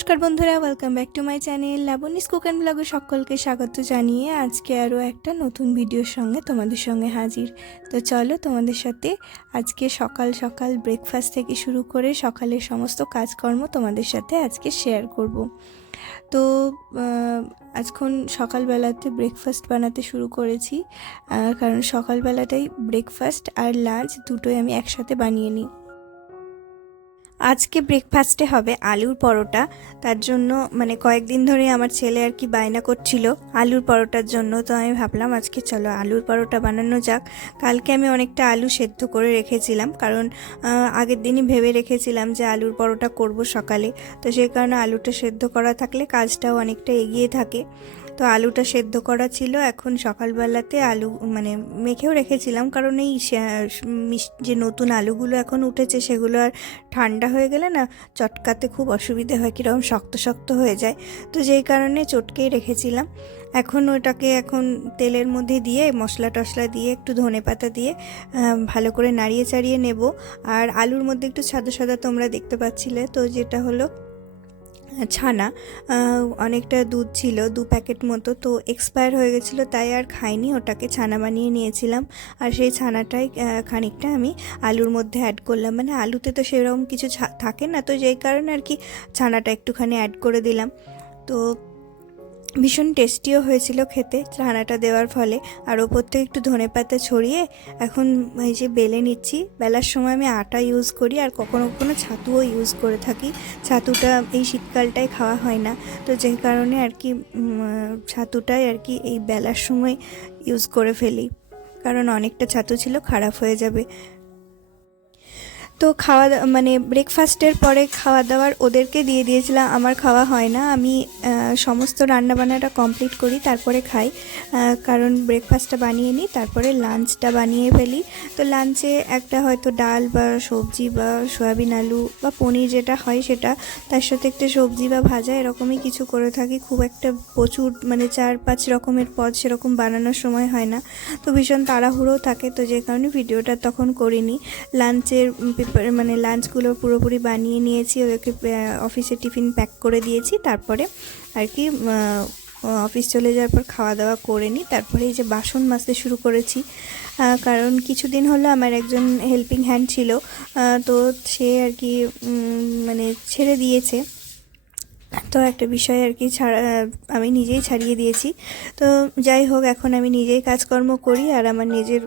নমস্কার বন্ধুরা, welcome back to my channel Labani's cook and ব্লগে সকলকে স্বাগত জানিয়ে আজকে আরও একটা নতুন ভিডিওর সঙ্গে তোমাদের সঙ্গে হাজির। তো চলো তোমাদের সাথে আজকে সকাল সকাল ব্রেকফাস্ট থেকে শুরু করে সকালের সমস্ত কাজকর্ম তোমাদের সাথে আজকে শেয়ার করব। তো আজখন সকালবেলাতে ব্রেকফাস্ট বানাতে শুরু করেছি, কারণ সকালবেলাটাই ব্রেকফাস্ট আর লাঞ্চ দুটোই আমি একসাথে বানিয়ে নিই। আজকে ব্রেকফাস্টে হবে আলুর পরোটা। তার জন্য কয়েকদিন ধরে আমার ছেলে আর কি বায়না করছিল আলুর পরোটার জন্য, তো আমি ভাবলাম আজকে চলো আলুর পরোটা বানানো যাক। কালকে আমি অনেকটা আলু সেদ্ধ করে রেখেছিলাম, কারণ আগের দিনই ভেবে রেখেছিলাম যে আলুর পরোটা করব সকালে। তো সেই কারণে আলুটা সেদ্ধ করা থাকলে কাজটাও অনেকটা এগিয়ে থাকে। তো আলুটা সেদ্ধ করা ছিল, এখন সকালবেলাতে আলু মেখেও রেখেছিলাম, কারণ এই যে নতুন আলুগুলো এখন উঠেছে সেগুলো আর ঠান্ডা হয়ে গেলে না চটকাতে খুব অসুবিধে হয়, কীরকম শক্ত শক্ত হয়ে যায়। তো যেই কারণে চটকেই রেখেছিলাম। এখন ওটাকে তেলের মধ্যে দিয়ে মশলা টশলা দিয়ে একটু ধনেপাতা দিয়ে ভালো করে নাড়িয়ে চাড়িয়ে নেব। আর আলুর মধ্যে একটু সাদা সাদা তোমরা দেখতে পাচ্ছিলে, তো যেটা হলো ছানা। অনেকটা দুধ ছিল, 2 প্যাকেট মতো, তো এক্সপায়ার হয়ে গেছিলো, তাই আর খাইনি, ওটাকে ছানা বানিয়ে নিয়েছিলাম। আর সেই ছানাটাই খানিকটা আমি আলুর মধ্যে অ্যাড করলাম। আলুতে তো সেরকম কিছু থাকে না, তো যেই কারণে আর কি ছানাটা একটুখানি অ্যাড করে দিলাম। তো ভীষণ টেস্টিও হয়েছিল খেতে ছানাটা দেওয়ার ফলে। আর ওপর থেকে একটু ধনেপাতা ছড়িয়ে এখন এই যে বেলে নিচ্ছি। বেলার সময় আমি আটা ইউজ করি, আর কখনো কখনো ছাতুও ইউজ করে থাকি। ছাতুটা এই শীতকালটায় খাওয়া হয় না, তো যে কারণে আর কি ছাতুটাই আর কি এই বেলার সময় ইউজ করে ফেলি, কারণ অনেকটা ছাতু ছিল খারাপ হয়ে যাবে। তো ব্রেকফাস্টের পরে খাওয়া দাওয়ার ওদেরকে দিয়ে দিয়েছিলাম, আমার খাওয়া হয় না। আমি সমস্ত রান্নাবান্নাটা কমপ্লিট করি তারপরে খাই, কারণ ব্রেকফাস্টটা বানিয়ে নিই তারপরে লাঞ্চটা বানিয়ে ফেলি। তো লাঞ্চে একটা হয়তো ডাল বা সবজি বা সয়াবিন আলু বা পনির যেটা হয় সেটা, তার সাথে একটা সবজি বা ভাজা এরকমই কিছু করে থাকি। খুব একটা প্রচুর 4-5 রকমের পদ সেরকম বানানোর সময় হয় না, তো ভীষণ তাড়াহুড়ো থাকে, তো যে কারণে ভিডিওটা তখন করিনি। লাঞ্চের লাঞ্চগুলো পুরোপুরি বানিয়ে নিয়েছি, ওদেরকে অফিসে টিফিন প্যাক করে দিয়েছি, তারপরে আর কি অফিস চলে যাওয়ার পর খাওয়া দাওয়া করে নিই। তারপরে এই যে বাসন মাজতে শুরু করেছি, কারণ কিছুদিন হলো আমার একজন হেল্পিং হ্যান্ড ছিল, তো সে আর কি ছেড়ে দিয়েছে। তো একটা বিষয় আর কি আমি নিজেই ছাড়িয়ে দিয়েছি। তো যাই হোক, এখন আমি নিজেই কাজকর্ম করি, আর আমার নিজের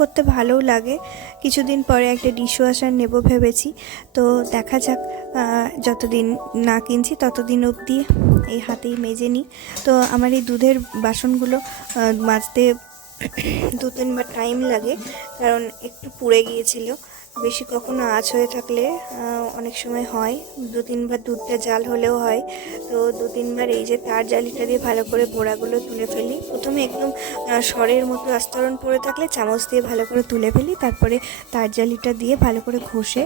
করতে ভালোও লাগে। কিছুদিন পরে একটা ডিশওয়াশার নেব ভেবেছি, তো দেখা যাক। যতদিন না কিনছি ততদিন অবধি এই হাতেই মেজে নিই। তো আমার এই দুধের বাসনগুলো মাজতে 2-3 বার টাইম লাগে, কারণ একটু পুড়ে গিয়েছিল। বেশি কখনো আঁচ হয়ে থাকলে অনেক সময় হয় 2-3 বার দুধটা জাল হলেও হয়। তো 2-3 বার এই যে তার জালিটা দিয়ে ভালো করে গোড়াগুলো তুলে ফেলি। প্রথমে একদম সরের মতো আস্তরণ পড়ে থাকলে চামচ দিয়ে ভালো করে তুলে ফেলি, তারপরে তার জালিটা দিয়ে ভালো করে ঘষে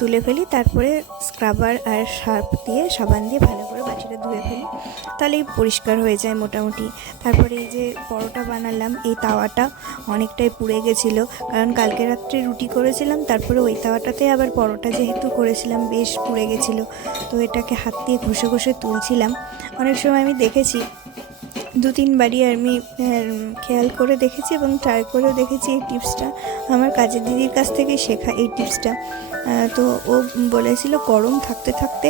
তুলে ফেলি, তারপরে স্ক্রাবার আর সার্ফ দিয়ে সাবান দিয়ে ভালো করে বাটিটা ধুয়ে ফেলি, তাহলেই পরিষ্কার হয়ে যায় মোটামুটি। তারপরে এই যে পরোটা বানালাম, এই তাওয়াটা অনেকটাই পুড়ে গেছিলো, কারণ কালকে রাত্রে রুটি করেছিলাম, তারপরে ওই তাওয়াটাতে আবার পরোটা যেহেতু করেছিলাম বেশ পুড়ে গেছিলো। তো এটাকে হাত দিয়ে ঘষে ঘষে তুলছিলাম। অনেক সময় আমি দেখেছি 2-3 বারই আমি খেয়াল করে দেখেছি এবং ট্রাই করেও দেখেছি এই টিপসটা। আমার কাজের দিদির কাছ থেকে শেখা এই টিপসটা। তো ও বলেছিল গরম থাকতে থাকতে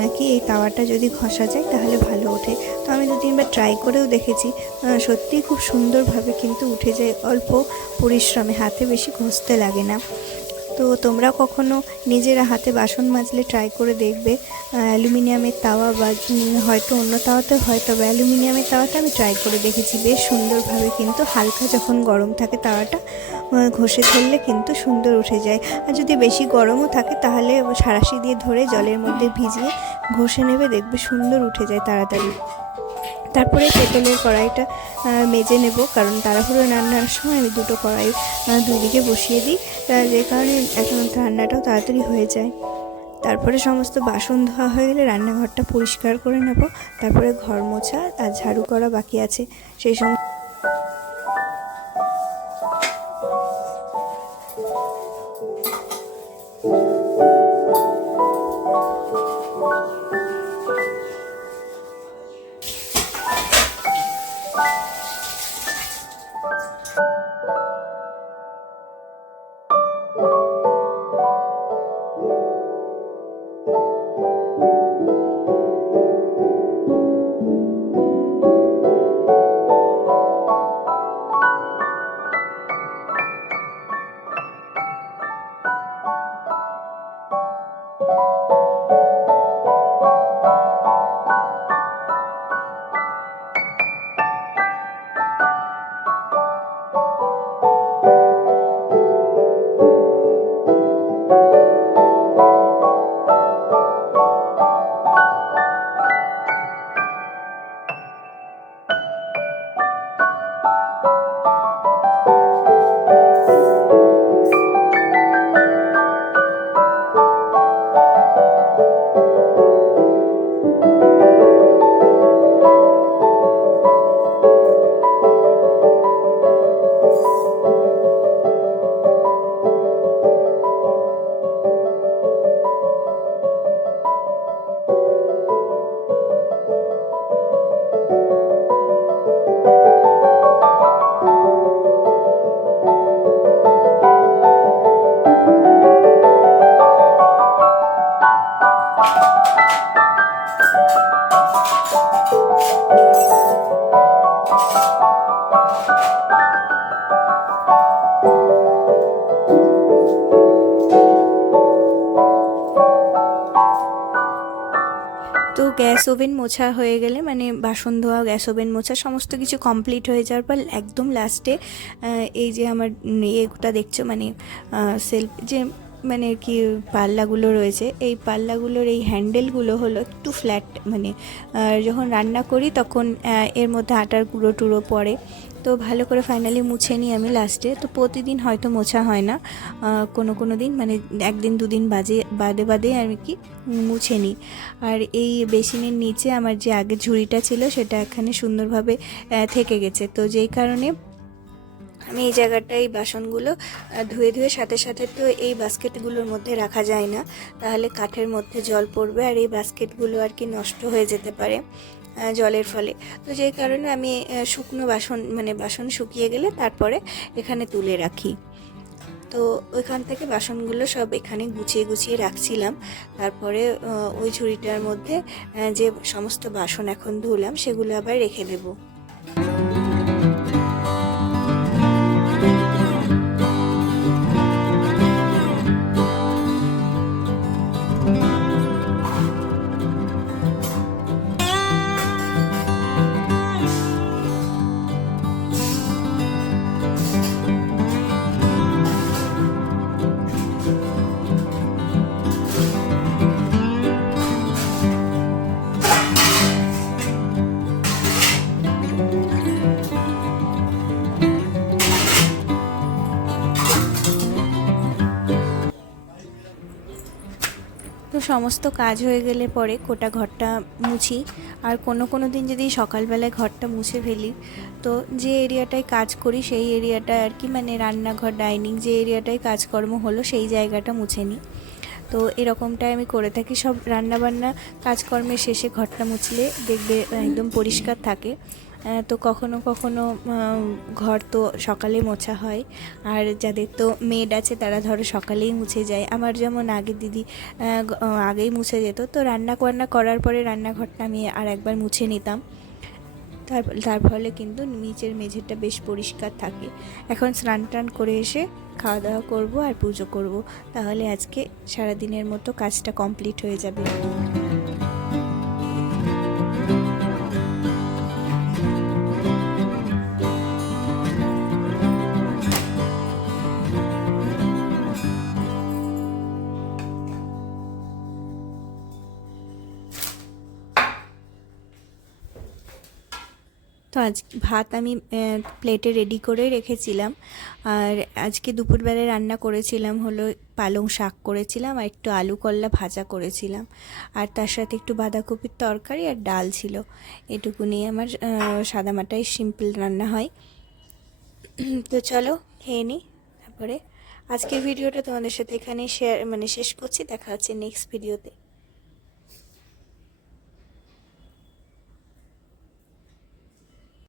নাকি এই তাওয়াটা যদি ঘষা যায় তাহলে ভালো ওঠে। তো আমি 2-3 বার ট্রাই করেও দেখেছি, সত্যিই খুব সুন্দরভাবে কিন্তু উঠে যায়, অল্প পরিশ্রমে, হাতে বেশি ঘষতে লাগে না। তো তোমরা কখনো নিজেরা হাতে বাসন মাজলে ট্রাই করে দেখবে। অ্যালুমিনিয়ামের তাওয়া বা হয়তো অন্য তাওয়াতে হয়, তবে অ্যালুমিনিয়ামের তাওয়াটা আমি ট্রাই করে দেখেছি, বেশ সুন্দরভাবে কিন্তু হালকা যখন গরম থাকে তাওয়াটা ঘষে ধরলে কিন্তু সুন্দর উঠে যায়। আর যদি বেশি গরমও থাকে তাহলে সাঁড়াশি দিয়ে ধরে জলের মধ্যে ভিজিয়ে ঘষে নেবে, দেখবে সুন্দর উঠে যায় তাড়াতাড়ি। তারপরে পেতলের কড়াইটা মেজে নেব, কারণ তাড়াহুড়ো রান্নার সময় আমি 2টো কড়াই 2 দিকে বসিয়ে দিই, যে কারণে এখন রান্নাটাও তাড়াতাড়ি হয়ে যায়। তারপরে সমস্ত বাসন ধোয়া হয়ে গেলে রান্নাঘরটা পরিষ্কার করে নেব, তারপরে ঘর মোছা আর ঝাড়ু করা বাকি আছে, সেই সময় তো গ্যাস ওভেন মোছা হয়ে গেলে মানে বাসন ধোয়া, গ্যাস ওভেন মোছা সমস্ত কিছু কমপ্লিট হয়ে যাওয়ার পর একদম লাস্টে এই যে আমার ইয়েটা দেখছো মানে সেলফ যে মানে কি পাল্লাগুলো রয়েছে, এই পাল্লাগুলোর এই হ্যান্ডেলগুলো হলো একটু ফ্ল্যাট, মানে যখন রান্না করি তখন এর মধ্যে আটার গুঁড়ো টুড়ো পড়ে, তো ভালো করে ফাইনালি মুছে নিই আমি লাস্টে। তো প্রতিদিন হয়তো মোছা হয় না, কোনো দিন মানে একদিন দুদিন বাদে আমি কি মুছে নিই। আর এই বেসিনের নিচে আমার যে আগে ঝুড়িটা ছিল সেটা এখানে সুন্দরভাবে থেকে গেছে, তো যেই কারণে আমি এই জায়গাটায় বাসনগুলো ধুয়ে সাথে সাথে তো এই বাস্কেটগুলোর মধ্যে রাখা যায় না, তাহলে কাঠের মধ্যে জল পড়বে আর এই বাস্কেটগুলো আর কি নষ্ট হয়ে যেতে পারে জলের ফলে। তো যেই কারণে আমি শুকনো বাসন শুকিয়ে গেলে তারপরে এখানে তুলে রাখি। তো ওইখান থেকে বাসনগুলো সব এখানে গুছিয়ে রাখছিলাম। তারপরে ওই ঝুড়িটার মধ্যে যে সমস্ত বাসন এখন ধুলাম সেগুলো আবার রেখে দেবো। তো সমস্ত কাজ হয়ে গেলে পরে কোটা ঘরটা মুছি। আর কোনো দিন যদি সকালবেলায় ঘরটা মুছে ফেলি, তো যে এরিয়াটায় কাজ করি সেই এরিয়াটায় আর কি মানে রান্নাঘর ডাইনিং যে এরিয়াটায় কাজকর্ম হলো সেই জায়গাটা মুছে নিই। তো এরকমটাই আমি করে থাকি, সব রান্নাবান্না কাজকর্মের শেষে ঘরটা মুছলে দেখবে একদম পরিষ্কার থাকে। তো কখনো ঘর তো সকালে মোছা হয়, আর যাদের তো মেড আছে তারা ধরো সকালেই মুছে যায়। আমার যেমন আগে দিদি আগেই মুছে যেত, তো রান্না করার পরে রান্নাঘরটা আমি আর একবার মুছে নিতাম, তার ফলে কিন্তু নিচের মেঝেটা বেশ পরিষ্কার থাকে। এখন স্নান টান করে এসে খাওয়া দাওয়া করবো আর পুজো করব, তাহলে আজকে সারাদিনের মতো কাজটা কমপ্লিট হয়ে যাবে। তো আজ ভাত আমি প্লেটে রেডি করে রেখেছিলাম, আর আজকে দুপুরবেলায় রান্না করেছিলাম হলো পালং শাক করেছিলাম আর একটু আলু করলা ভাজা করেছিলাম, আর তার সাথে একটু বাঁধাকপির তরকারি আর ডাল ছিল। এটুকুনি আমার সাদামাটাই সিম্পল রান্না হয়। তো চলো খেয়ে নিই, তারপরে আজকের ভিডিওটা তোমাদের সাথে এখানেই শেষ করছি। দেখা হচ্ছে নেক্সট ভিডিওতে।